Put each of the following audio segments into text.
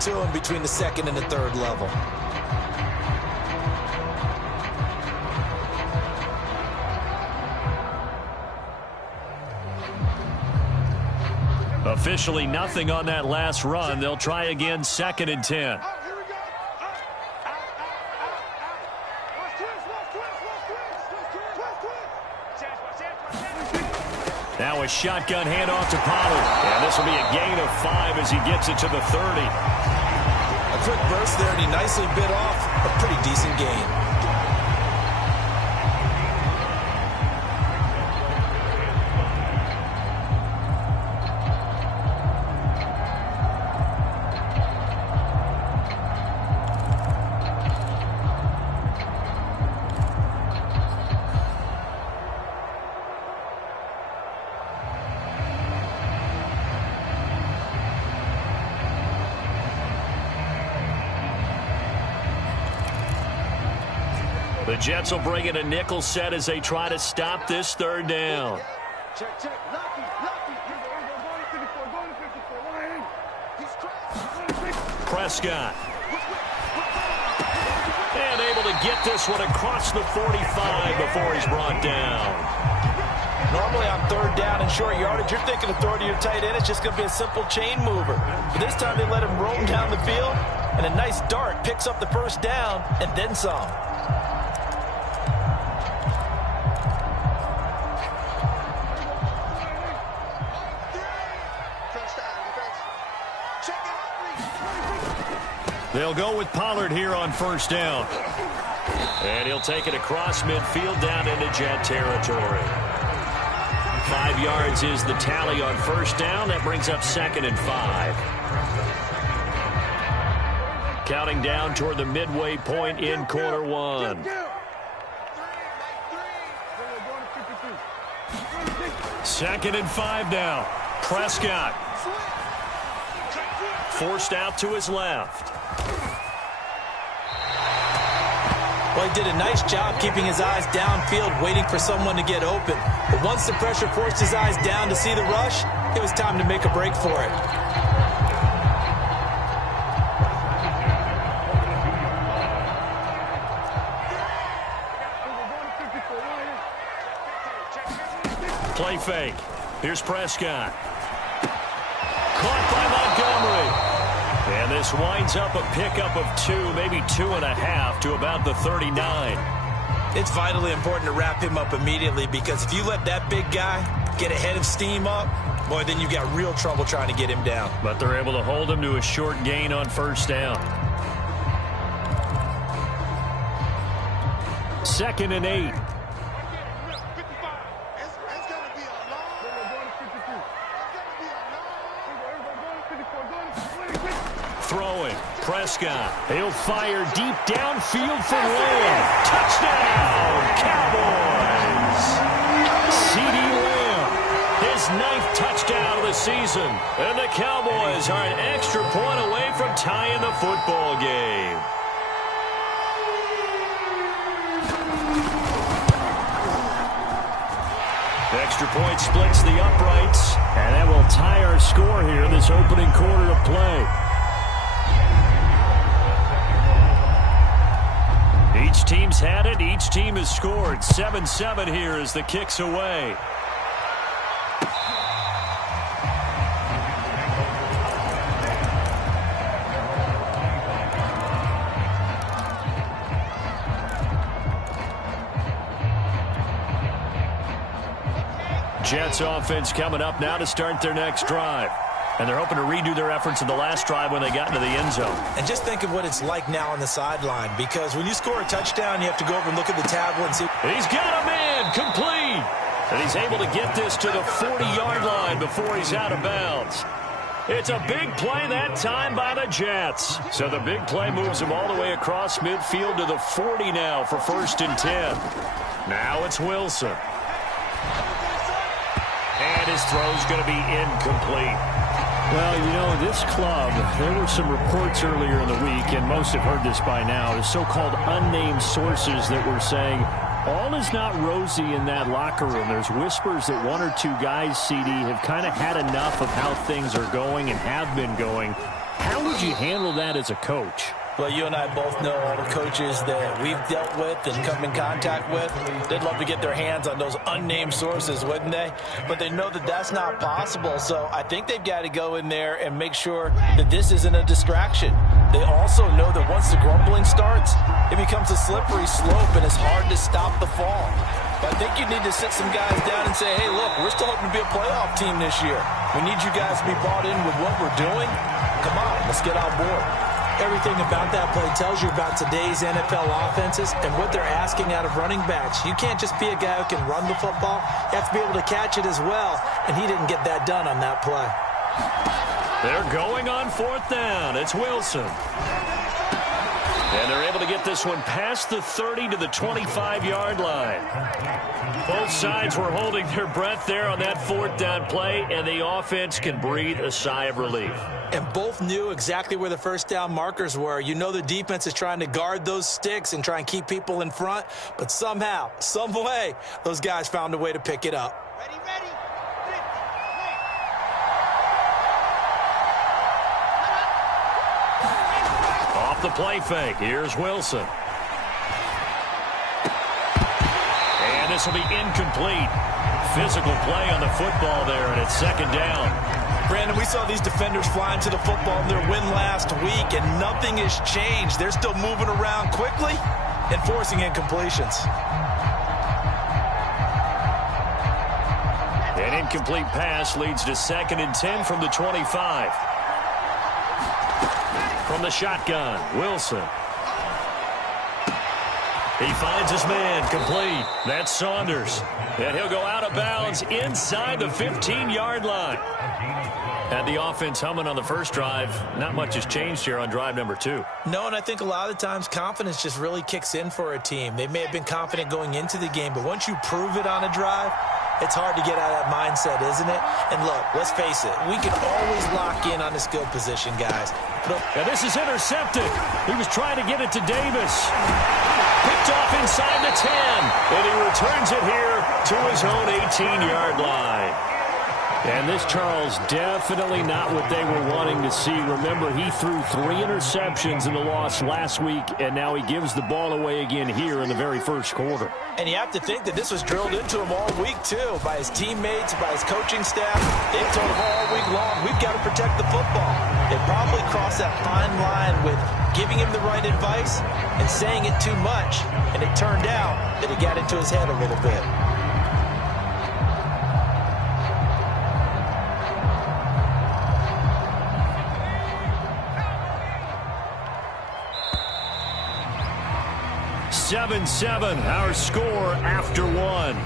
To him between the second and the third level. Officially nothing on that last run. They'll try again, 2nd and 10. Now a shotgun handoff to Pollard. And this will be a gain of 5 as he gets it to the 30. A quick burst there, and he nicely bit off a pretty decent gain. The Jets will bring in a nickel set as they try to stop this 3rd down. Check. Lucky. Prescott. And able to get this one across the 45 before he's brought down. Normally on 3rd down and short yardage, you're thinking of throwing to your tight end. It's just going to be a simple chain mover. But this time they let him roam down the field, and a nice dart picks up the 1st down and then some. They'll go with Pollard here on 1st down. And he'll take it across midfield down into Jet territory. 5 yards is the tally on 1st down. That brings up 2nd and 5. Counting down toward the midway point in quarter 1. 2nd and 5 now. Prescott. Forced out to his left. Well, he did a nice job keeping his eyes downfield, waiting for someone to get open. But once the pressure forced his eyes down to see the rush, it was time to make a break for it. Play fake. Here's Prescott. Caught by Montgomery. And this winds up a pickup of 2, maybe 2.5 to about the 39. It's vitally important to wrap him up immediately, because if you let that big guy get a head of steam up, boy, then you got real trouble trying to get him down. But they're able to hold him to a short gain on 1st down. 2nd and 8. Throwing. Prescott. He'll fire deep downfield for Lamb. Touchdown, Cowboys. C.D. Lamb, his 9th touchdown of the season. And the Cowboys are an extra point away from tying the football game. The extra point splits the uprights, and that will tie our score here in this opening quarter of play. Each team's had it. Each team has scored. 7-7 here as the kick's away. Jets offense coming up now to start their next drive. And they're hoping to redo their efforts in the last drive when they got into the end zone. And just think of what it's like now on the sideline, because when you score a touchdown, you have to go over and look at the tablet and see. He's got a man complete. And he's able to get this to the 40-yard line before he's out of bounds. It's a big play that time by the Jets. So the big play moves him all the way across midfield to the 40 now for 1st and 10. Now it's Wilson. And his throw's going to be incomplete. Well, you know, this club, there were some reports earlier in the week, and most have heard this by now, the so-called unnamed sources that were saying all is not rosy in that locker room. There's whispers that 1 or 2 guys, CD, have kind of had enough of how things are going and have been going, How would you handle that as a coach? Well, you and I both know all the coaches that we've dealt with and come in contact with. They'd love to get their hands on those unnamed sources, wouldn't they? But they know that that's not possible. So I think they've got to go in there and make sure that this isn't a distraction. They also know that once the grumbling starts, it becomes a slippery slope and it's hard to stop the fall. But I think you need to sit some guys down and say, hey, look, we're still hoping to be a playoff team this year. We need you guys to be bought in with what we're doing. Come on, let's get on board. Everything about that play tells you about today's NFL offenses and what they're asking out of running backs. You can't just be a guy who can run the football. You have to be able to catch it as well, and he didn't get that done on that play. They're going on 4th down. It's Wilson. And they're able to get this one past the 30 to the 25-yard line. Both sides were holding their breath there on that 4th down play, and the offense can breathe a sigh of relief. And both knew exactly where the first down markers were. You know the defense is trying to guard those sticks and try and keep people in front, but somehow, some way, those guys found a way to pick it up. Ready. Off the play fake, here's Wilson. And this will be incomplete. Physical play on the football there, and it's 2nd down. Brandon, we saw these defenders flying to the football in their win last week, and nothing has changed. They're still moving around quickly and forcing incompletions. An incomplete pass leads to 2nd and 10 from the 25. From the shotgun, Wilson. He finds his man, complete. That's Saunders. And he'll go out of bounds inside the 15-yard line. Had the offense humming on the first drive. Not much has changed here on drive number 2. No, and I think a lot of the times confidence just really kicks in for a team. They may have been confident going into the game, but once you prove it on a drive, it's hard to get out of that mindset, isn't it? And look, let's face it, we can always lock in on the skill position, guys. And this is intercepted. He was trying to get it to Davis. Picked off inside the 10. And he returns it here to his own 18-yard line. And this, Charles, definitely not what they were wanting to see. Remember, he threw 3 interceptions in the loss last week, and now he gives the ball away again here in the very first quarter. And you have to think that this was drilled into him all week, too, by his teammates, by his coaching staff. They've told him all week long, we've got to protect the football. They probably crossed that fine line with giving him the right advice and saying it too much. And it turned out that it got into his head a little bit. Seven, our score after 1.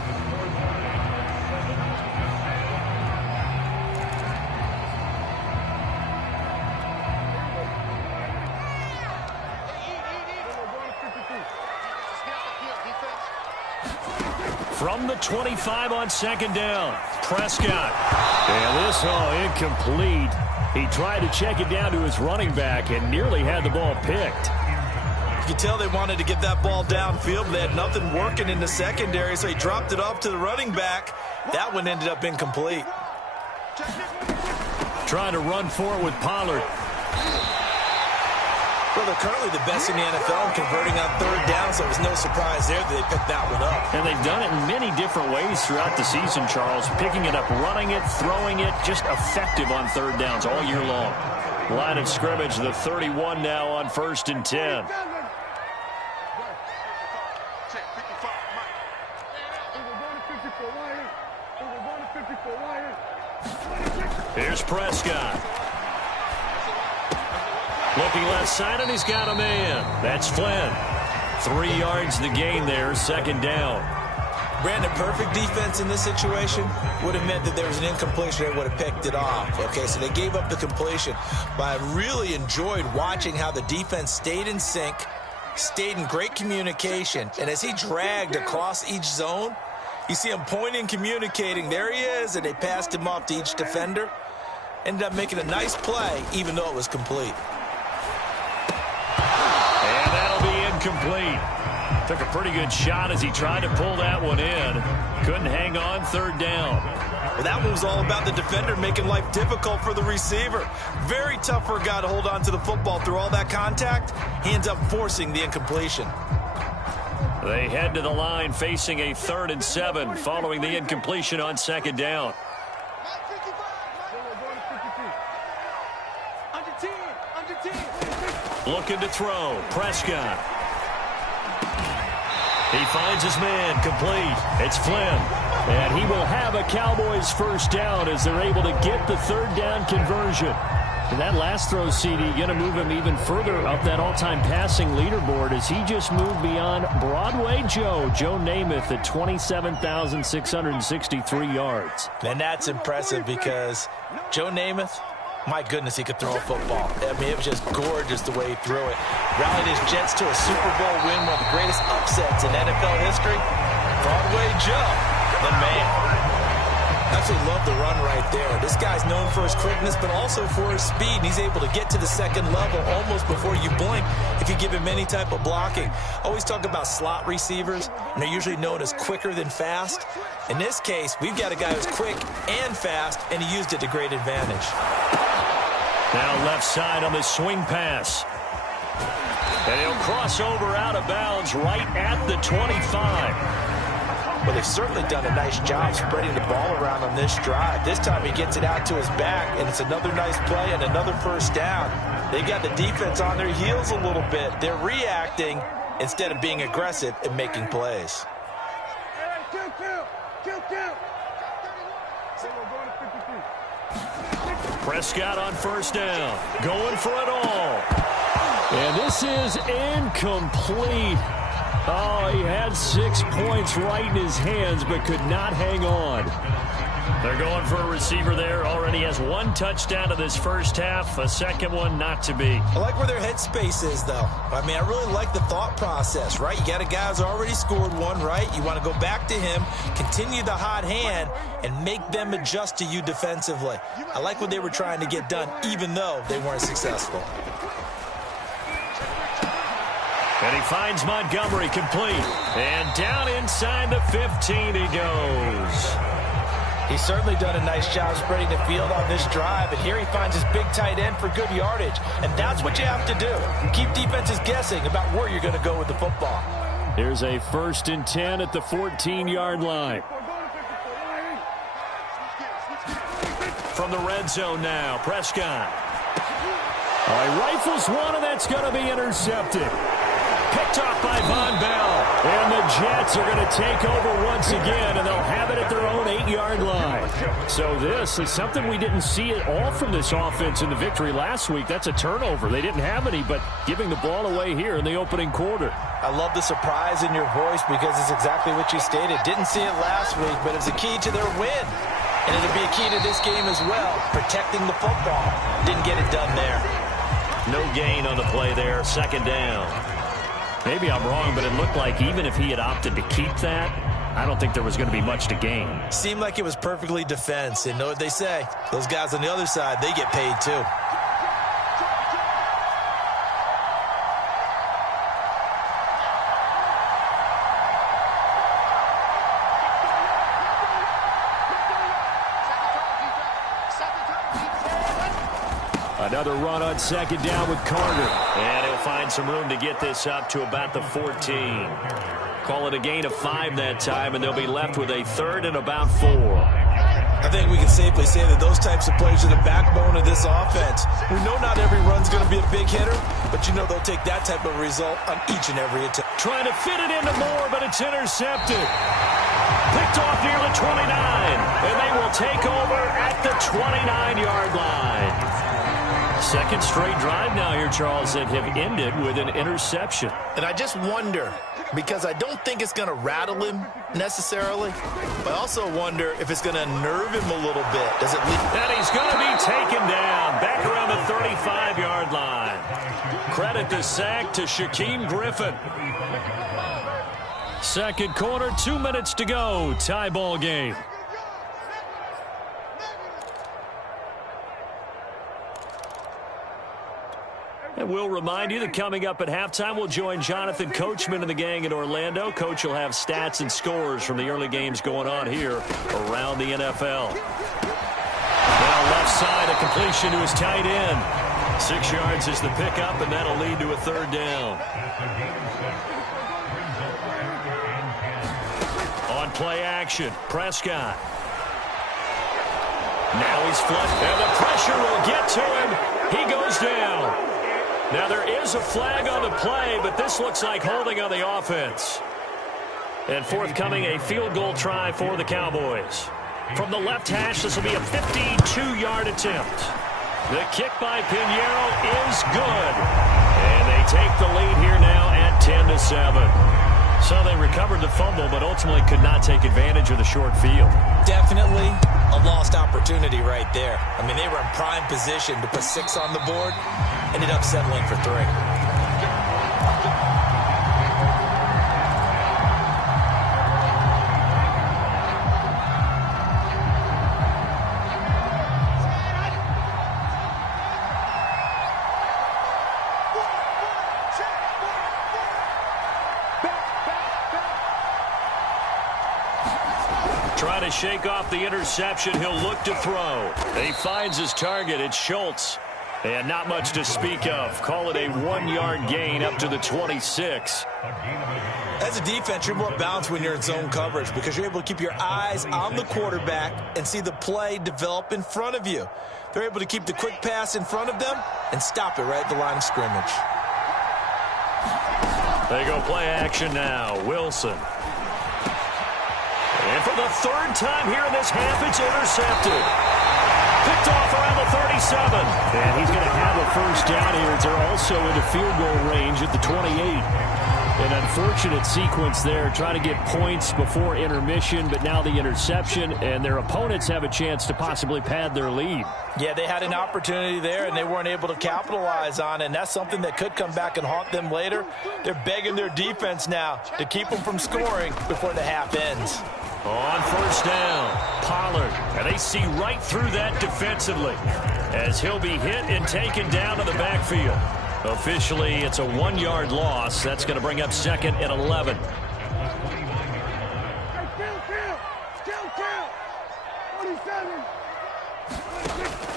From the 25 on 2nd down, Prescott. And this incomplete. He tried to check it down to his running back and nearly had the ball picked. You could tell they wanted to get that ball downfield. They had nothing working in the secondary, so he dropped it off to the running back. That one ended up incomplete. Trying to run for it with Pollard. Well, they're currently the best in the NFL in converting on 3rd down, so it was no surprise there that they picked that one up. And they've done it in many different ways throughout the season, Charles. Picking it up, running it, throwing it, just effective on 3rd downs all year long. Line of scrimmage, the 31 now on 1st and 10. Here's Prescott. Looking left side, and he's got a man. That's Flynn. 3 yards to gain there, 2nd down. Brandon, perfect defense in this situation would have meant that there was an incompletion. They would have picked it off. Okay, so they gave up the completion. But I really enjoyed watching how the defense stayed in sync, stayed in great communication. And as he dragged across each zone, you see him pointing, communicating. There he is, and they passed him off to each defender. Ended up making a nice play, even though it was complete. And that'll be incomplete. Took a pretty good shot as he tried to pull that one in. Couldn't hang on 3rd down. Well, that one was all about the defender making life difficult for the receiver. Very tough for a guy to hold on to the football through all that contact. He ends up forcing the incompletion. They head to the line facing a 3rd and 7 following the incompletion on 2nd down. Looking to throw. Prescott. He finds his man. Complete. It's Flynn. And he will have a Cowboys first down as they're able to get the 3rd down conversion. And that last throw, CD, going to move him even further up that all-time passing leaderboard as he just moved beyond Broadway Joe Namath at 27,663 yards. And that's impressive because Joe Namath, my goodness, he could throw a football. I mean, it was just gorgeous the way he threw it. Rallied his Jets to a Super Bowl win, one of the greatest upsets in NFL history. Broadway Joe, the man. Absolutely love the run right there. This guy's known for his quickness, but also for his speed. And he's able to get to the 2nd level almost before you blink if you give him any type of blocking. Always talk about slot receivers, and they're usually known as quicker than fast. In this case, we've got a guy who's quick and fast, and he used it to great advantage. Now left side on the swing pass. And he'll cross over out of bounds right at the 25. Well, they've certainly done a nice job spreading the ball around on this drive. This time he gets it out to his back, and it's another nice play and another first down. They got the defense on their heels a little bit. They're reacting instead of being aggressive and making plays. Prescott on first down. Going for it all. And this is incomplete. Oh, he had 6 points right in his hands, but could not hang on. They're going for a receiver there. Already has 1 touchdown in this first half. A second one not to be. I like where their headspace is, though. I mean, I really like the thought process, right? You got a guy who's already scored one, right? You want to go back to him, continue the hot hand, and make them adjust to you defensively. I like what they were trying to get done, even though they weren't successful. And he finds Montgomery complete. And down inside the 15 he goes. He's certainly done a nice job spreading the field on this drive, and here he finds his big tight end for good yardage. And that's what you have to do. Keep defenses guessing about where you're going to go with the football. Here's a 1st and 10 at the 14-yard line. From the red zone now, Prescott. He rifles one, and that's going to be intercepted. Picked off by Von Bell. And the Jets are going to take over once again, and they'll have it at their own 8-yard line. So this is something we didn't see at all from this offense in the victory last week. That's a turnover. They didn't have any, but giving the ball away here in the opening quarter. I love the surprise in your voice because it's exactly what you stated. Didn't see it last week, but it was a key to their win. And it'll be a key to this game as well, protecting the football. Didn't get it done there. No gain on the play there, 2nd down. Maybe I'm wrong, but it looked like even if he had opted to keep that, I don't think there was going to be much to gain. Seemed like it was perfectly defense. And know what they say? Those guys on the other side, they get paid too. Another run on 2nd down with Carter. And he'll find some room to get this up to about the 14. Call it a gain of 5 that time, and they'll be left with a 3rd and about 4. I think we can safely say that those types of plays are the backbone of this offense. We know not every run's going to be a big hitter, but you know they'll take that type of result on each and every attempt. Trying to fit it into Moore, but it's intercepted. Picked off near the 29, and they will take over at the 29-yard line. Second straight drive now here, Charles, that have ended with an interception. And I just wonder, because I don't think it's going to rattle him necessarily, but I also wonder if it's going to nerve him a little bit. Does it leave? And he's going to be taken down back around the 35-yard line. Credit the sack to Shaquem Griffin. Second quarter, 2 minutes to go. Tie ball game. And we'll remind you that coming up at halftime, we'll join Jonathan Coachman and the gang in Orlando. Coach will have stats and scores from the early games going on here around the NFL. Now left side, a completion to his tight end. 6 yards is the pickup, and that'll lead to a third down. On play action, Prescott. Now he's flushed, and the pressure will get to him. He goes down. Now there is a flag on the play, but this looks like holding on the offense. And forthcoming, a field goal try for the Cowboys. From the left hash, this will be a 52-yard attempt. The kick by Pinheiro is good. And they take the lead here now at 10-7. So they recovered the fumble, but ultimately could not take advantage of the short field. Definitely a lost opportunity right there. I mean, they were in prime position to put 6 on the board. Ended up settling for 3. Trying to shake off the interception. He'll look to throw. He finds his target. It's Schultz. And not much to speak of. Call it a 1-yard gain up to the 26. As a defense, you're more balanced when you're in zone coverage because you're able to keep your eyes on the quarterback and see the play develop in front of you. They're able to keep the quick pass in front of them and stop it right at the line of scrimmage. They go play action now. Wilson. And for the 3rd time here in this half, it's intercepted. Picked off around the 37. And he's going to have a first down here. They're also into field goal range at the 28. An unfortunate sequence there, trying to get points before intermission, but now the interception, and their opponents have a chance to possibly pad their lead. Yeah, they had an opportunity there, and they weren't able to capitalize on it, and that's something that could come back and haunt them later. They're begging their defense now to keep them from scoring before the half ends. On first down, Pollard. And they see right through that defensively as he'll be hit and taken down to the backfield. Officially, it's a 1-yard loss. That's going to bring up 2nd and 11.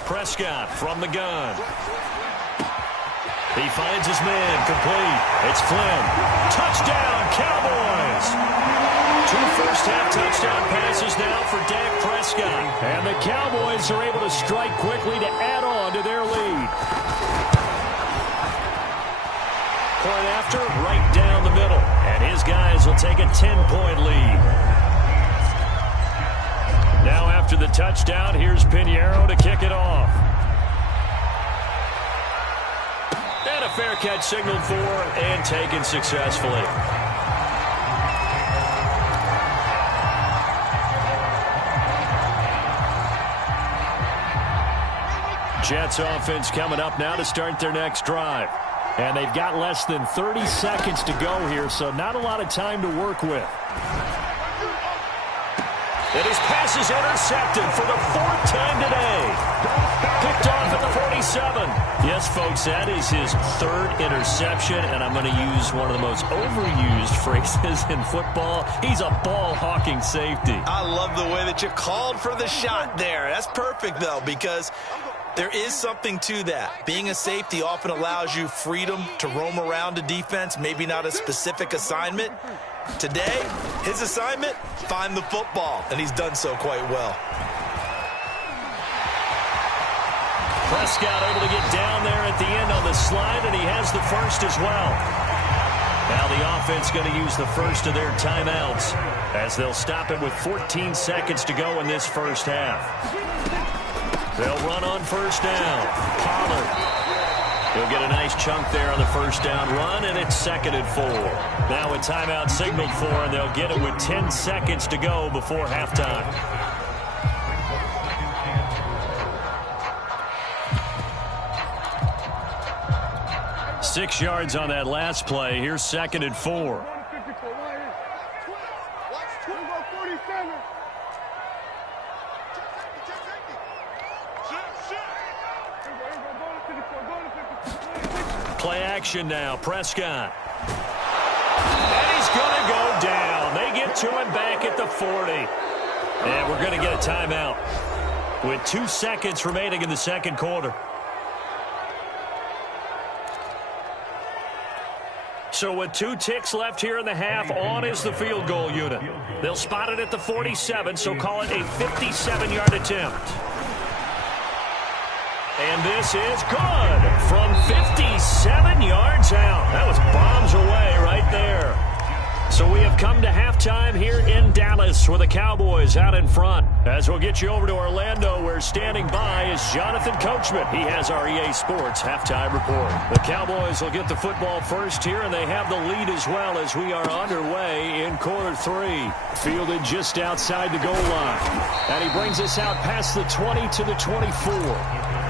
Prescott from the gun. He finds his man, complete. It's Flynn. Touchdown, Cowboys! 2 first-half touchdown passes now for Dak Prescott. And the Cowboys are able to strike quickly to add on to their lead. Point after, right down the middle. And his guys will take a 10-point lead. Now after the touchdown, here's Pinheiro to kick it off. And a fair catch signaled for and taken successfully. Jets offense coming up now to start their next drive. And they've got less than 30 seconds to go here, so not a lot of time to work with. And his pass is intercepted for the 4th time today. Picked off at the 47. Yes, folks, that is his 3rd interception, and I'm going to use one of the most overused phrases in football. He's a ball-hawking safety. I love the way that you called for the shot there. That's perfect, though, because there is something to that. Being a safety often allows you freedom to roam around a defense, maybe not a specific assignment. Today, his assignment, find the football, and he's done so quite well. Prescott able to get down there at the end on the slide, and he has the first as well. Now the offense going to use the first of their timeouts as they'll stop it with 14 seconds to go in this first half. They'll run on first down. Pollard. He'll get a nice chunk there on the first down run, and it's 2nd and 4. Now a timeout signaled for, and they'll get it with 10 seconds to go before halftime. Six yards on that last play. Here's 2nd and 4. action now. Prescott. And he's going to go down. They get to him back at the 40. And we're going to get a timeout with 2 seconds remaining in the second quarter. So with 2 ticks left here in the half, on is the field goal unit. They'll spot it at the 47, so call it a 57-yard attempt. And this is good from 57 yards out. That was bombs away right there. So we have come to halftime here in Dallas with the Cowboys out in front. As we'll get you over to Orlando, where standing by is Jonathan Coachman. He has our EA Sports halftime report. The Cowboys will get the football first here, and they have the lead as well as we are underway in quarter 3. Fielded just outside the goal line. And he brings us out past the 20 to the 24.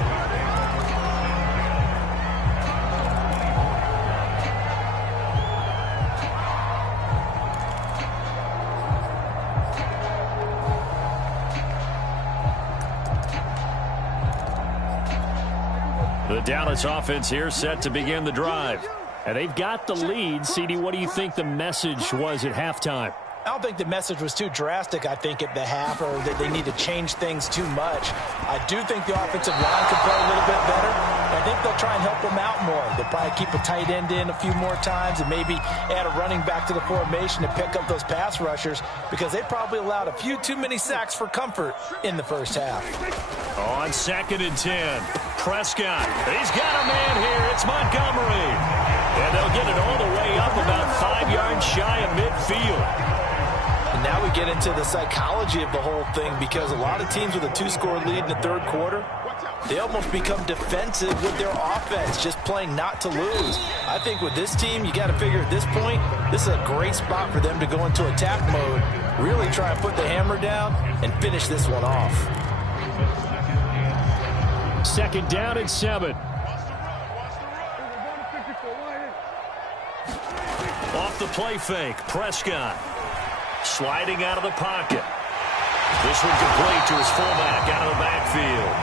The Dallas offense here set to begin the drive. And they've got the lead. CD, what do you think the message was at halftime? I don't think the message was too drastic, I think, at the half, or that they need to change things too much. I do think the offensive line could play a little bit better. I think they'll try and help them out more. They'll probably keep a tight end in a few more times and maybe add a running back to the formation to pick up those pass rushers, because they probably allowed a few too many sacks for comfort in the first half. On 2nd and 10, Prescott. He's got a man here. It's Montgomery. And they'll get it all the way up about 5 yards shy of midfield. And now we get into the psychology of the whole thing, because a lot of teams with a 2-score lead in the third quarter, they almost become defensive with their offense, just playing not to lose. I think with this team, you got to figure at this point, this is a great spot for them to go into attack mode, really try and put the hammer down and finish this one off. 2nd down and 7. Off the play fake, Prescott. Sliding out of the pocket. This one complete to his fullback out of the backfield.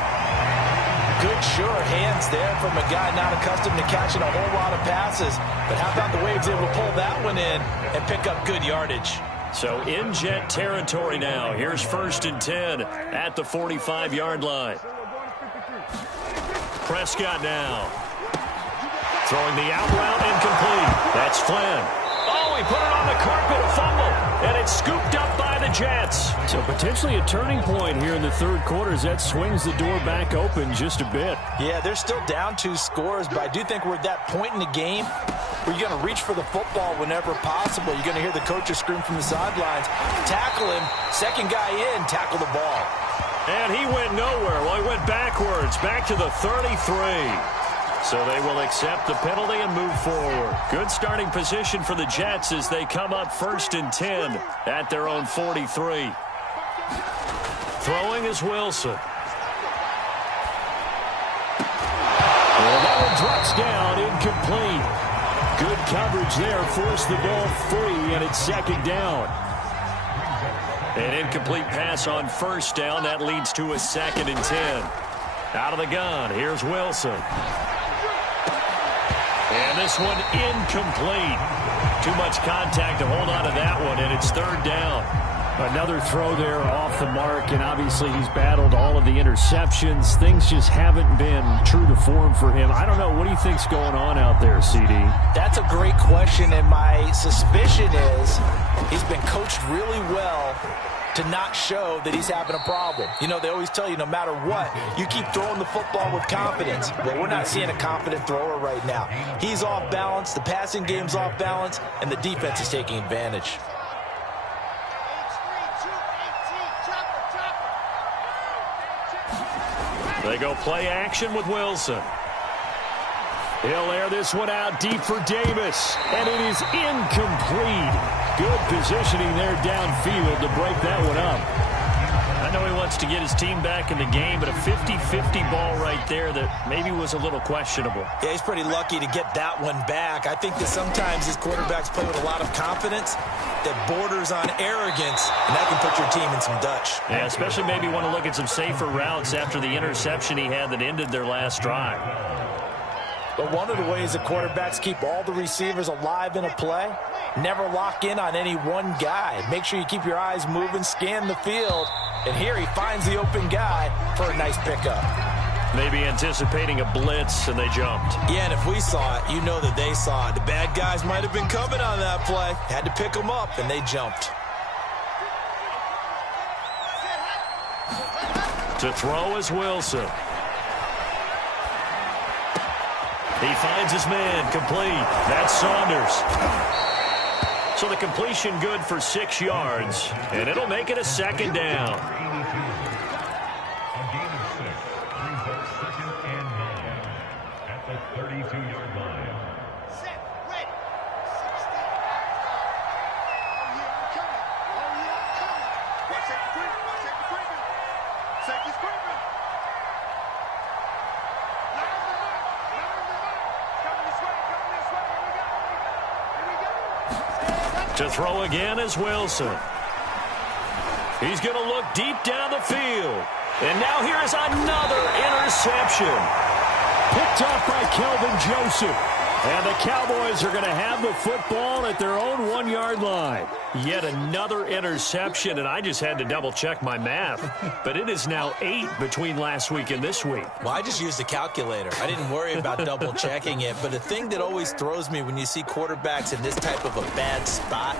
Good, sure hands there from a guy not accustomed to catching a whole lot of passes. But how about the way he was able to pull that one in and pick up good yardage? So in jet territory now. Here's 1st and 10 at the 45-yard line. Prescott now. Throwing the out route incomplete. That's Flynn. Oh, he put it on the carpet, a fumble, and it's scooped up by the Jets. So potentially a turning point here in the third quarter as that swings the door back open just a bit. Yeah, they're still down 2 scores, but I do think we're at that point in the game where you're going to reach for the football whenever possible. You're going to hear the coaches scream from the sidelines, tackle him, second guy in, tackle the ball. And he went nowhere. Well, he went backwards, back to the 33. So they will accept the penalty and move forward. Good starting position for the Jets as they come up 1st and 10 at their own 43. Throwing is Wilson. Well, that one drops down, incomplete. Good coverage there, forced the ball free, and it's 2nd down. An incomplete pass on 1st down. That leads to a 2nd and 10. Out of the gun, here's Wilson. And this one incomplete. Too much contact to hold on to that one, and it's 3rd down. Another throw there off the mark, and obviously he's battled all of the interceptions. Things just haven't been true to form for him. I don't know. What do you think's going on out there, CD? That's a great question, and my suspicion is he's been coached really well to not show that he's having a problem. You know, they always tell you no matter what, you keep throwing the football with confidence. Well, we're not seeing a confident thrower right now. He's off balance, the passing game's off balance, and the defense is taking advantage. They go play action with Wilson. He'll air this one out deep for Davis, and it is incomplete. Good positioning there downfield to break that one up. I know he wants to get his team back in the game, but a 50-50 ball right there that maybe was a little questionable. Yeah, he's pretty lucky to get that one back. I think that sometimes his quarterbacks play with a lot of confidence that borders on arrogance, and that can put your team in some Dutch. Yeah, especially maybe want to look at some safer routes after the interception he had that ended their last drive. But one of the ways the quarterbacks keep all the receivers alive in a play, never lock in on any one guy. Make sure you keep your eyes moving, scan the field. And here he finds the open guy for a nice pickup. Maybe anticipating a blitz, and they jumped. Yeah, and if we saw it, you know that they saw it. The bad guys might have been coming on that play. Had to pick them up, and they jumped. To throw is Wilson. He finds his man, complete. That's Saunders. So the completion good for 6 yards, and it'll make it a second down. To throw again is Wilson. He's going to look deep down the field. And now here is another interception. Picked off by Kelvin Joseph. And the Cowboys are going to have the football at their own 1-yard line. Yet another interception, and I just had to double-check my math. But it is now 8 between last week and this week. Well, I just used a calculator. I didn't worry about double-checking it. But the thing that always throws me when you see quarterbacks in this type of a bad spot,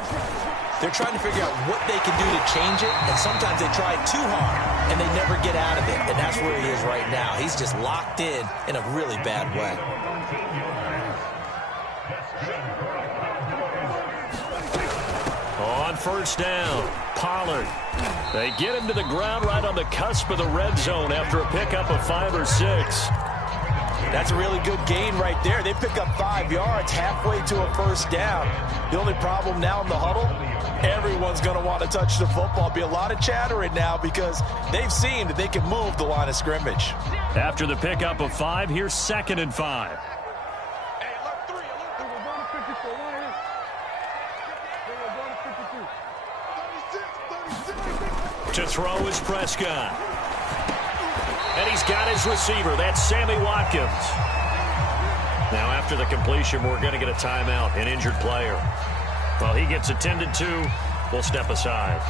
they're trying to figure out what they can do to change it, and sometimes they try too hard, and they never get out of it. And that's where he is right now. He's just locked in a really bad way. On first down, Pollard. They get him to the ground right on the cusp of the red zone after a pickup of 5 or 6. That's a really good gain right there. They pick up 5 yards halfway to a first down. The only problem now in the huddle, everyone's going to want to touch the football. Be a lot of chattering now because they've seen that they can move the line of scrimmage. After the pickup of 5, here's 2nd and 5. To throw is Prescott. And he's got his receiver. That's Sammy Watkins. Now, after the completion, we're going to get a timeout, an injured player. While he gets attended to, we'll step aside.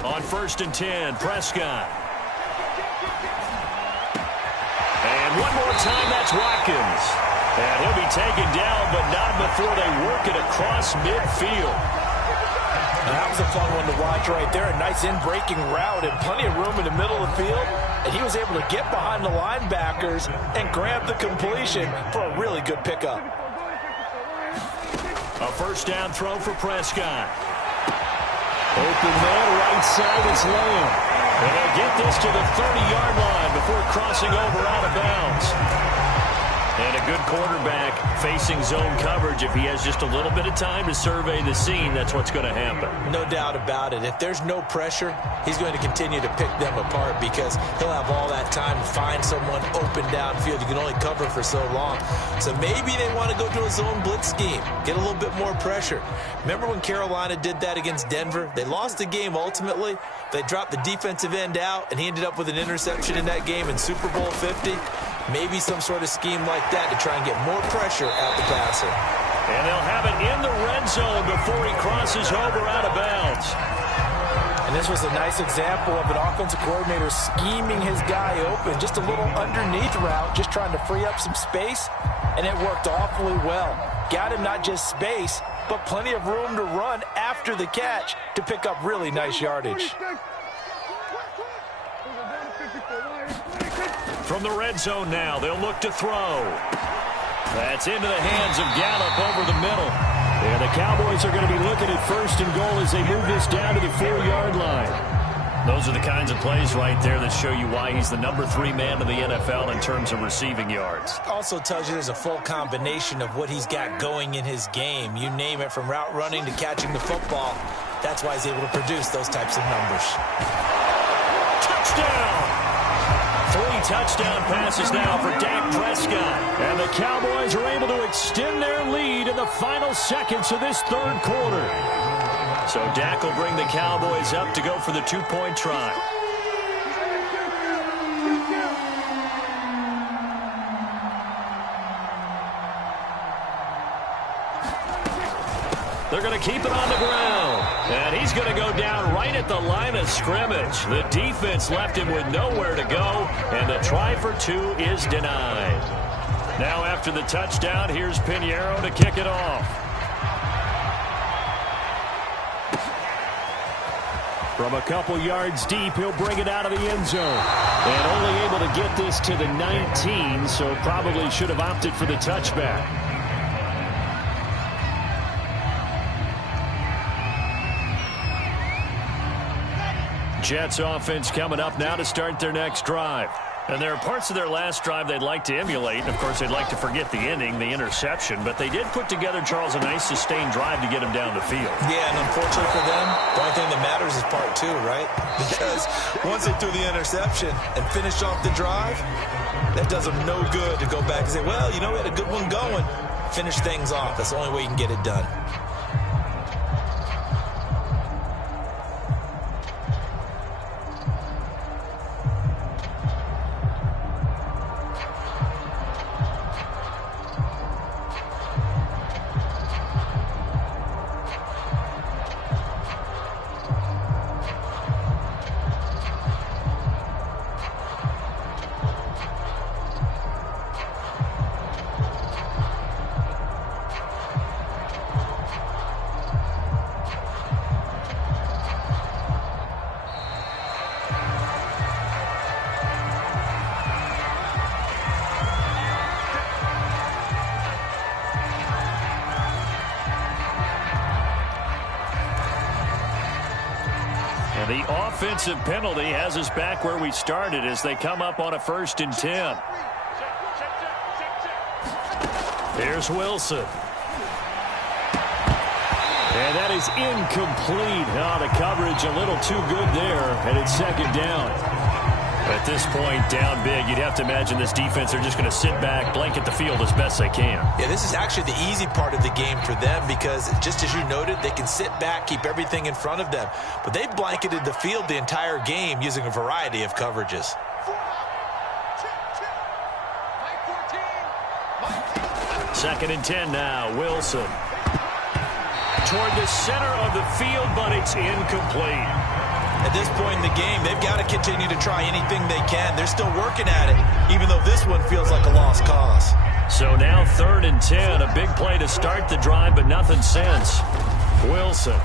On 1st and 10, Prescott. And one more time, that's Watkins. And he'll be taken down, but not before they work it across midfield. And that was a fun one to watch right there. A nice in-breaking route and plenty of room in the middle of the field. And he was able to get behind the linebackers and grab the completion for a really good pickup. A first down throw for Prescott. Open man, right side, it's Lamb. And they'll get this to the 30-yard line before crossing over out of bounds. And a good quarterback facing zone coverage. If he has just a little bit of time to survey the scene, that's what's going to happen. No doubt about it. If there's no pressure, he's going to continue to pick them apart because he'll have all that time to find someone open downfield. You can only cover for so long. So maybe they want to go to a zone blitz scheme, get a little bit more pressure. Remember when Carolina did that against Denver? They lost the game ultimately. They dropped the defensive end out, and he ended up with an interception in that game in Super Bowl 50. Maybe some sort of scheme like that to try and get more pressure at the passer. And they'll have it in the red zone before he crosses over out of bounds. And this was a nice example of an offensive coordinator scheming his guy open. Just a little underneath route, just trying to free up some space, and it worked awfully well. Got him not just space, but plenty of room to run after the catch to pick up really nice yardage. From the red zone now, they'll look to throw. That's into the hands of Gallup over the middle. And the Cowboys are going to be looking at 1st and goal as they move this down to the 4-yard line. Those are the kinds of plays right there that show you why he's the number 3 man in the NFL in terms of receiving yards. Also tells you there's a full combination of what he's got going in his game. You name it, from route running to catching the football. That's why he's able to produce those types of numbers. Touchdown! 3 touchdown passes now for Dak Prescott. And the Cowboys are able to extend their lead in the final seconds of this third quarter. So Dak will bring the Cowboys up to go for the 2-point try. They're going to keep it on the ground. And he's going to go down right at the line of scrimmage. The defense left him with nowhere to go, and the try for 2 is denied. Now after the touchdown, here's Pinheiro to kick it off. From a couple yards deep, he'll bring it out of the end zone. And only able to get this to the 19, so probably should have opted for the touchback. Jets offense coming up now to start their next drive. And there are parts of their last drive they'd like to emulate. And, of course, they'd like to forget the ending, the interception. But they did put together, Charles, a nice sustained drive to get him down the field. Yeah, and unfortunately for them, the only thing that matters is part 2, right? Because once they threw the interception and finished off the drive, that does them no good to go back and say, well, you know, we had a good one going. Finish things off. That's the only way you can get it done. The offensive penalty has us back where we started as they come up on a 1st and 10. Here's Wilson. And that is incomplete. Oh, the coverage a little too good there, and it's 2nd down. At this point, down big, you'd have to imagine this defense are just going to sit back, blanket the field as best they can. Yeah, this is actually the easy part of the game for them because, just as you noted, they can sit back, keep everything in front of them. But they've blanketed the field the entire game using a variety of coverages. 2nd and 10 now, Wilson. Toward the center of the field, but it's incomplete. At this point in the game, they've got to continue to try anything they can. They're still working at it, even though this one feels like a lost cause. So now 3rd and 10, a big play to start the drive, but nothing since. Wilson.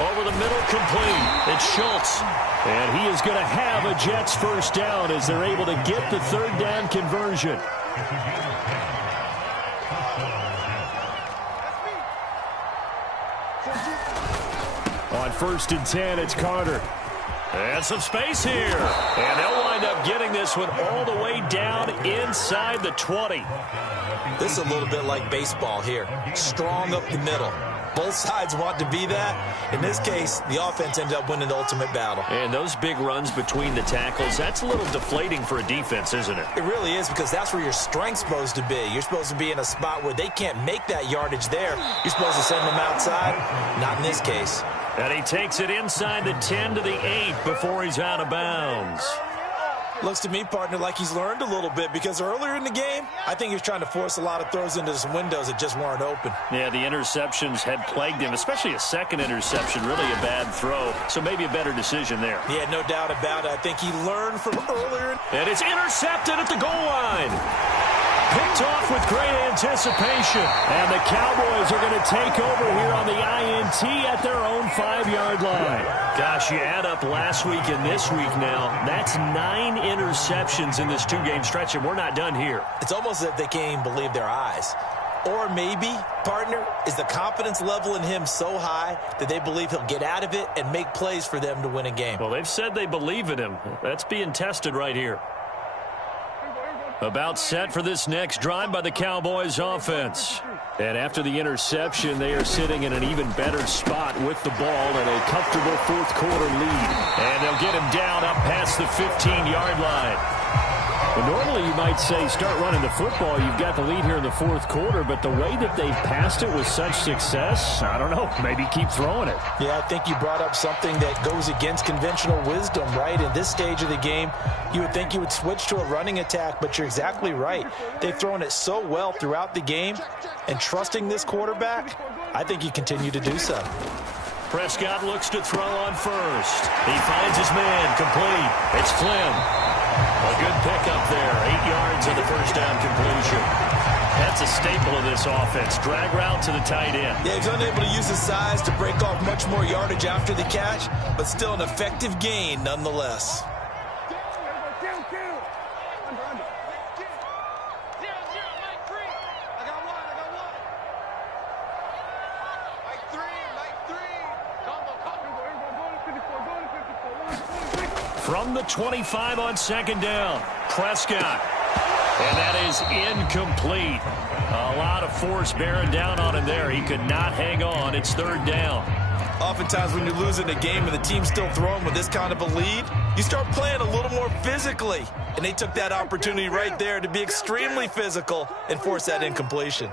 Over the middle, complete. It's Schultz. And he is going to have a Jets 1st down as they're able to get the 3rd down conversion. On 1st and 10, it's Carter. And some space here. And they'll wind up getting this one all the way down inside the 20. This is a little bit like baseball here. Strong up the middle. Both sides want to be that. In this case, the offense ended up winning the ultimate battle. And those big runs between the tackles, that's a little deflating for a defense, isn't it? It really is, because that's where your strength's supposed to be. You're supposed to be in a spot where they can't make that yardage there. You're supposed to send them outside. Not in this case. And he takes it inside the 10 to the 8 before he's out of bounds. Looks to me, partner, like he's learned a little bit, because earlier in the game, I think he was trying to force a lot of throws into some windows that just weren't open. Yeah, the interceptions had plagued him, especially a second interception, really a bad throw. So maybe a better decision there. Yeah, no doubt about it. I think he learned from earlier. And it's intercepted at the goal line. Picked off with great anticipation. And the Cowboys are going to take over here on the INT at their own 5-yard line. Gosh, you add up last week and this week now. That's 9 interceptions in this 2-game stretch, and we're not done here. It's almost as if they can't even believe their eyes. Or maybe, partner, is the confidence level in him so high that they believe he'll get out of it and make plays for them to win a game. Well, they've said they believe in him. That's being tested right here. About set for this next drive by the Cowboys offense. And after the interception, they are sitting in an even better spot with the ball and a comfortable fourth-quarter lead. And they'll get him down up past the 15-yard line. Well, normally you might say start running the football. You've got the lead here in the fourth quarter, but the way that they passed it with such success, I don't know, maybe keep throwing it. Yeah, I think you brought up something that goes against conventional wisdom, right? In this stage of the game, you would think you would switch to a running attack, but you're exactly right. They've thrown it so well throughout the game, and trusting this quarterback, I think you continue to do so. Prescott looks to throw on first. He finds his man complete. It's Flynn. A good pickup there. 8 yards on the first down completion. That's a staple of this offense. Drag route to the tight end. Yeah, he's unable to use his size to break off much more yardage after the catch, but still an effective gain nonetheless. From the 25 on second down, Prescott. And that is incomplete. A lot of force bearing down on him there. He could not hang on. It's third down. Oftentimes when you're losing a game and the team's still throwing with this kind of a lead, you start playing a little more physically. And they took that opportunity right there to be extremely physical and force that incompletion.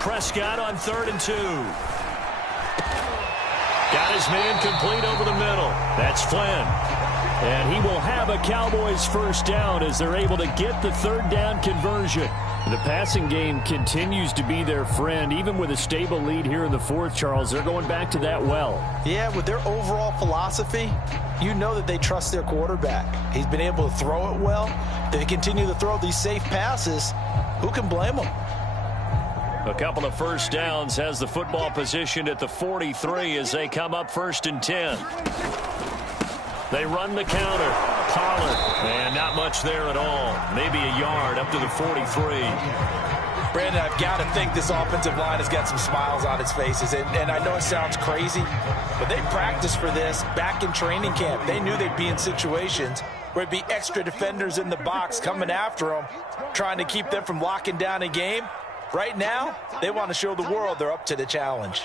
Prescott on 3rd and 2. Got his man complete over the middle. That's Flynn. And he will have a Cowboys first down as they're able to get the third down conversion. The passing game continues to be their friend. Even with a stable lead here in the fourth, Charles, they're going back to that well. Yeah, with their overall philosophy, you know that they trust their quarterback. He's been able to throw it well. They continue to throw these safe passes. Who can blame them? A couple of first downs, has the football positioned at the 43 as they come up 1st and 10. They run the counter. Pollard, and not much there at all. Maybe a yard up to the 43. Brandon, I've got to think this offensive line has got some smiles on its faces. And I know it sounds crazy, but they practiced for this back in training camp. They knew they'd be in situations where it'd be extra defenders in the box coming after them, trying to keep them from locking down a game. Right now, they want to show the world they're up to the challenge.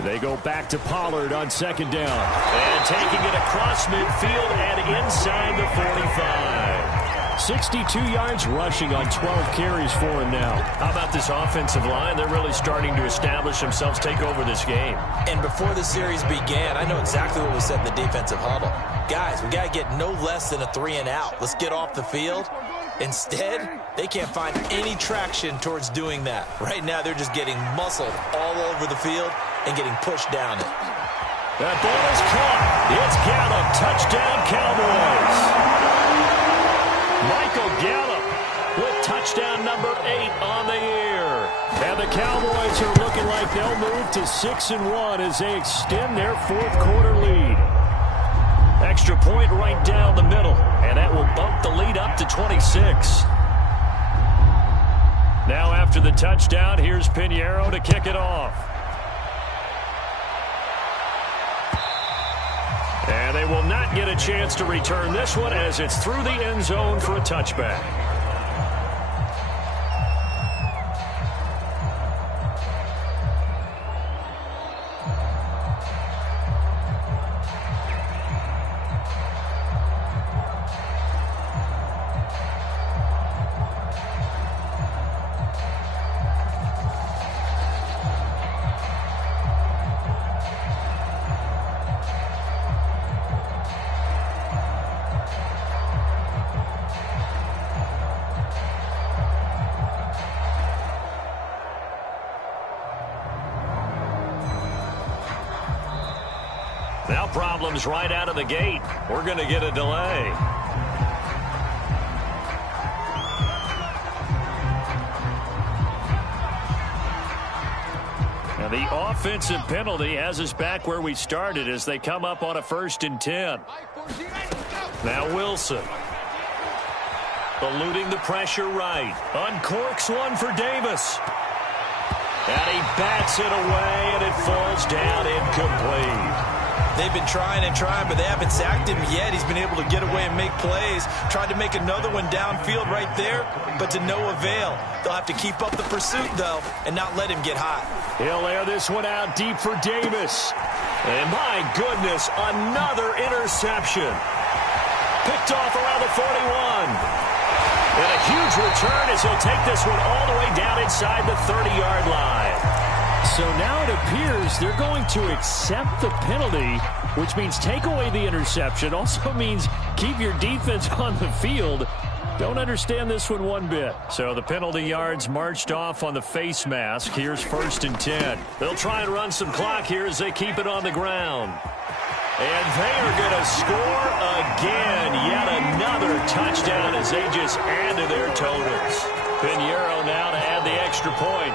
They go back to Pollard on second down. And taking it across midfield and inside the 45. 62 yards rushing on 12 carries for him now. How about this offensive line? They're really starting to establish themselves, take over this game. And before the series began, I know exactly what was said in the defensive huddle. Guys, we got to get no less than a 3 and out. Let's get off the field. Instead, they can't find any traction towards doing that. Right now, they're just getting muscled all over the field and getting pushed down it. That ball is caught. It's Gallup. Touchdown, Cowboys. Michael Gallup with touchdown number 8 on the year. And the Cowboys are looking like they'll move to 6-1 as they extend their fourth quarter lead. Extra point right down the middle, and that will bump the lead up to 26. Now after the touchdown, here's Pinheiro to kick it off. And they will not get a chance to return this one as it's through the end zone for a touchback. Now problems right out of the gate. We're going to get a delay. Now the offensive penalty has us back where we started as they come up on a 1st and 10. Now Wilson. Eluding the pressure right. Uncorks one for Davis. And he bats it away, and it falls down incomplete. They've been trying and trying, but they haven't sacked him yet. He's been able to get away and make plays. Tried to make another one downfield right there, but to no avail. They'll have to keep up the pursuit, though, and not let him get hot. He'll air this one out deep for Davis. And my goodness, another interception. Picked off around the 41. And a huge return as he'll take this one all the way down inside the 30-yard line. So now it appears they're going to accept the penalty, which means take away the interception. Also means keep your defense on the field. Don't understand this one bit. So the penalty yards marched off on the face mask. Here's 1st and 10. They'll try and run some clock here as they keep it on the ground. And they are going to score again. Yet another touchdown as they just add to their totals. Pinheiro now to add the extra point.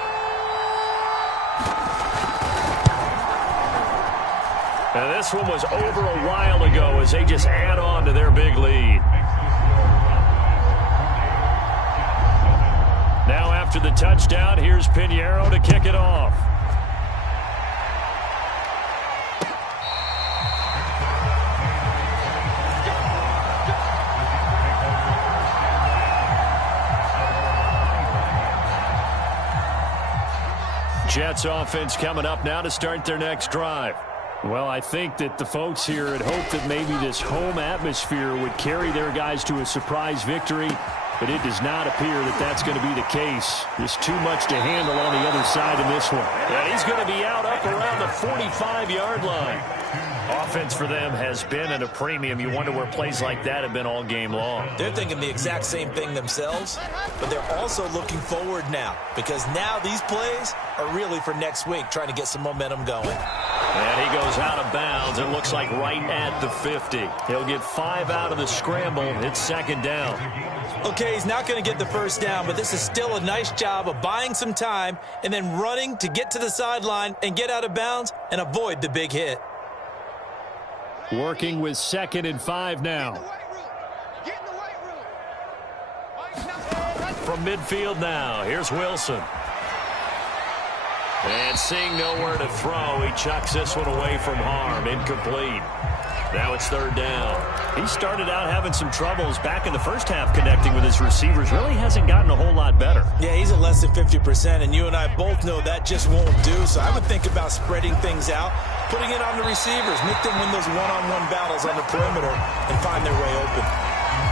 And this one was over a while ago as they just add on to their big lead. Now after the touchdown, here's Pinheiro to kick it off. Jets offense coming up now to start their next drive. Well, I think that the folks here had hoped that maybe this home atmosphere would carry their guys to a surprise victory, but it does not appear that that's going to be the case. There's too much to handle on the other side in this one. And he's going to be out up around the 45-yard line. Offense for them has been at a premium. You wonder where plays like that have been all game long. They're thinking the exact same thing themselves, but they're also looking forward now because now these plays are really for next week, trying to get some momentum going. And he goes out of bounds. It looks like right at the 50. He'll get 5 out of the scramble. It's 2nd down. Okay, he's not going to get the first down, but this is still a nice job of buying some time and then running to get to the sideline and get out of bounds and avoid the big hit. Working with 2nd and 5 now. From midfield now, here's Wilson. And seeing nowhere to throw, he chucks this one away from harm. Incomplete. Now it's 3rd down. He started out having some troubles back in the first half connecting with his receivers. Really hasn't gotten a whole lot better. Yeah, he's at less than 50%, and you and I both know that just won't do. So I would think about spreading things out, putting it on the receivers, make them win those one-on-one battles on the perimeter and find their way open.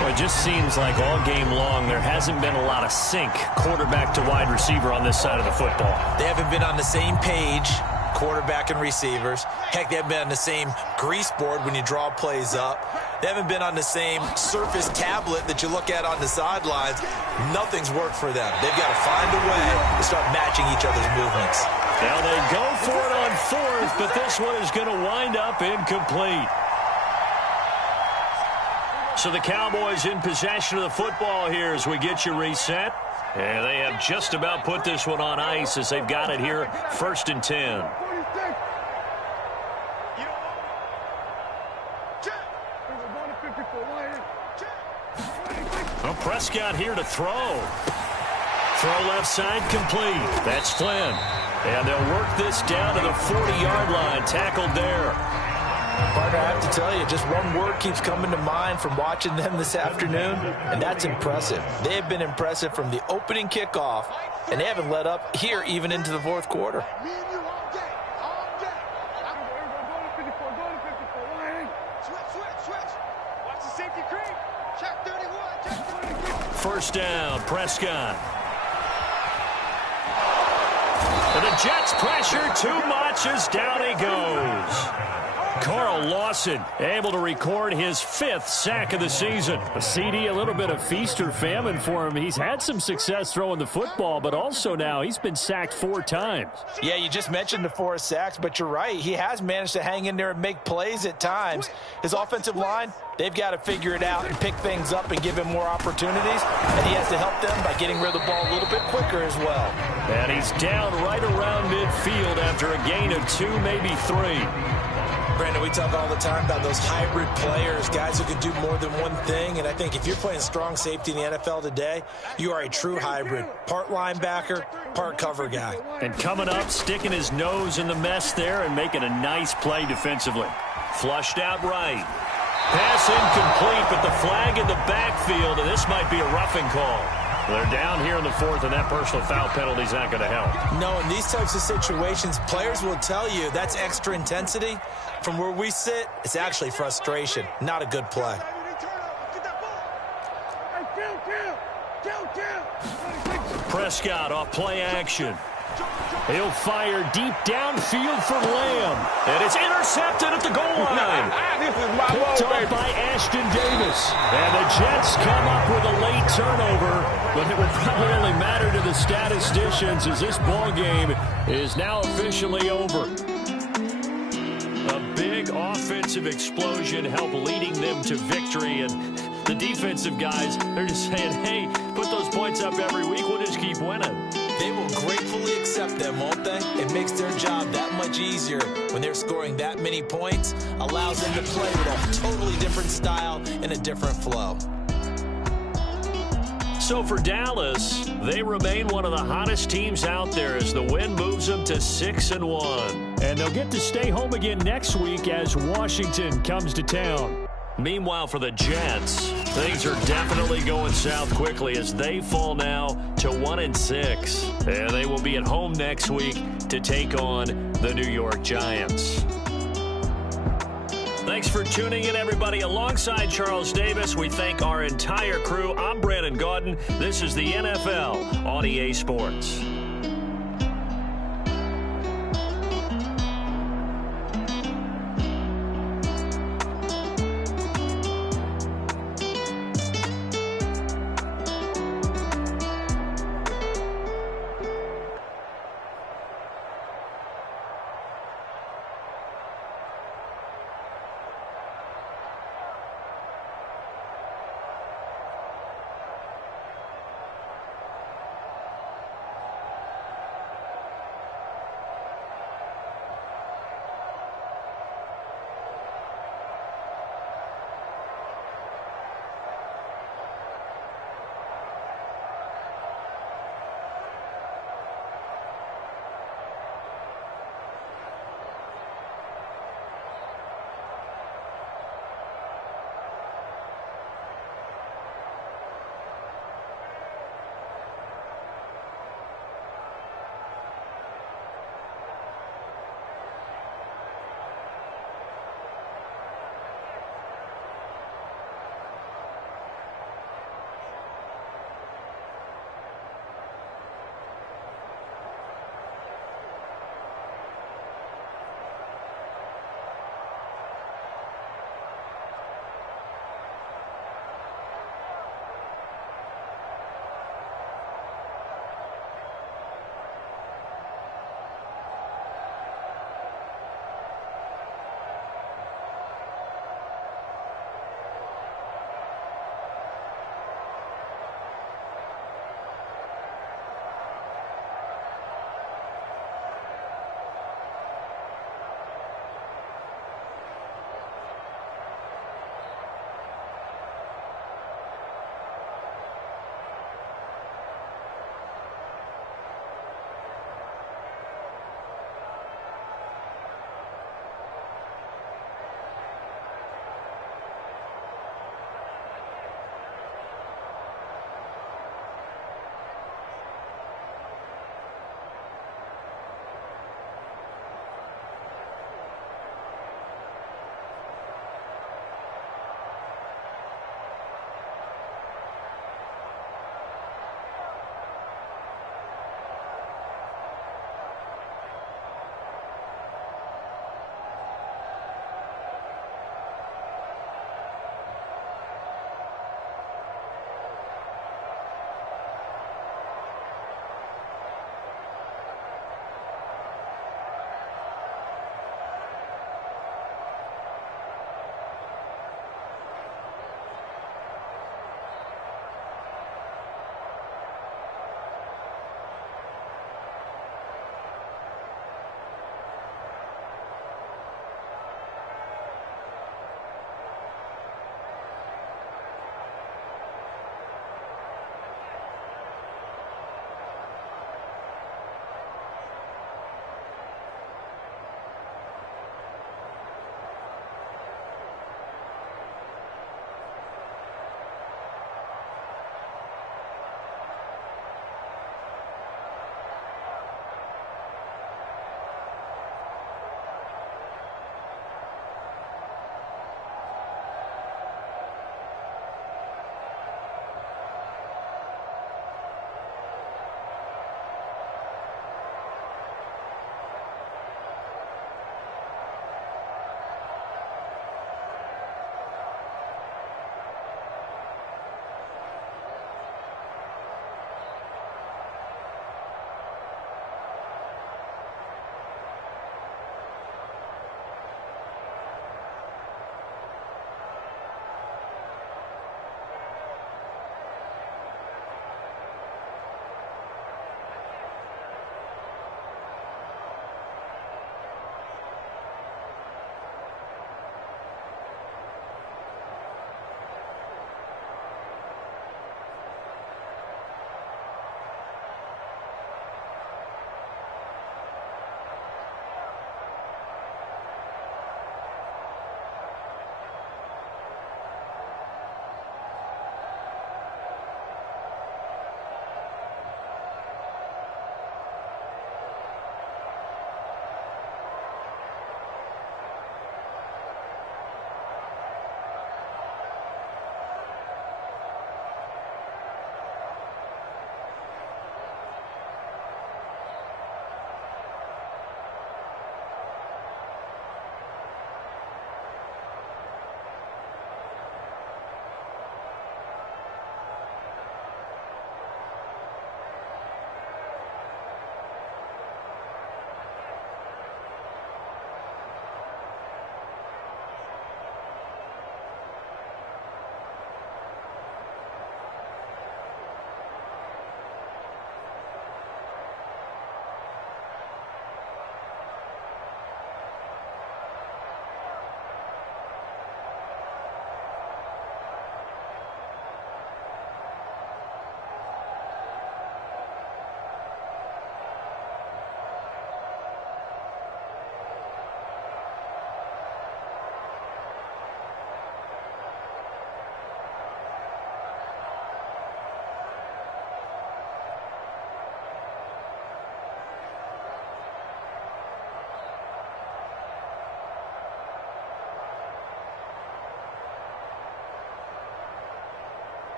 Well, it just seems like all game long there hasn't been a lot of sync quarterback to wide receiver on this side of the football. They haven't been on the same page, quarterback and receivers. Heck, they haven't been on the same grease board when you draw plays up. They haven't been on the same Surface tablet that you look at on the sidelines. Nothing's worked for them. They've got to find a way to start matching each other's movements. Now they go for it on 4th, but this one is going to wind up incomplete. So the Cowboys in possession of the football here as we get you reset. And they have just about put this one on ice as they've got it here, 1st and 10. Well, Prescott here to throw. Throw left side complete. That's Flynn. And they'll work this down to the 40-yard line. Tackled there. Partner, I have to tell you, just one word keeps coming to mind from watching them this afternoon, and that's impressive. They have been impressive from the opening kickoff, and they haven't let up here even into the 4th quarter. First down, Prescott. And the Jets pressure too much as down he goes. Carl Lawson able to record his 5th sack of the season. A CD, a little bit of feast or famine for him. He's had some success throwing the football, but also now he's been sacked 4 times. Yeah, you just mentioned the 4 sacks, but you're right. He has managed to hang in there and make plays at times. His offensive line, they've got to figure it out and pick things up and give him more opportunities, and he has to help them by getting rid of the ball a little bit quicker as well. And he's down right around midfield after a gain of 2, maybe 3. Brandon, we talk all the time about those hybrid players, guys who can do more than one thing. And I think if you're playing strong safety in the NFL today, you are a true hybrid. Part linebacker, part cover guy. And coming up, sticking his nose in the mess there and making a nice play defensively. Flushed out right. Pass incomplete, but the flag in the backfield, and this might be a roughing call. They're down here in the fourth, and that personal foul penalty is not going to help. No, in these types of situations, players will tell you that's extra intensity. From where we sit, it's actually frustration, not a good play. Prescott off play action. He'll fire deep downfield for Lamb. And it's intercepted at the goal line. Picked up by Ashton Davis. And the Jets come up with a late turnover, but it will probably only matter to the statisticians as this ball game is now officially over. A big offensive explosion helped leading them to victory, and the defensive guys, they're just saying, hey, put those points up every week, we'll just keep winning. They will gratefully accept them, won't they? It makes their job that much easier when they're scoring that many points, allows them to play with a totally different style and a different flow. So for Dallas, they remain one of the hottest teams out there as the win moves them to 6-1. And they'll get to stay home again next week as Washington comes to town. Meanwhile, for the Jets, things are definitely going south quickly as they fall now to 1-6. And they will be at home next week to take on the New York Giants. Thanks for tuning in, everybody. Alongside Charles Davis, we thank our entire crew. I'm Brandon Gaudin. This is the NFL on EA Sports.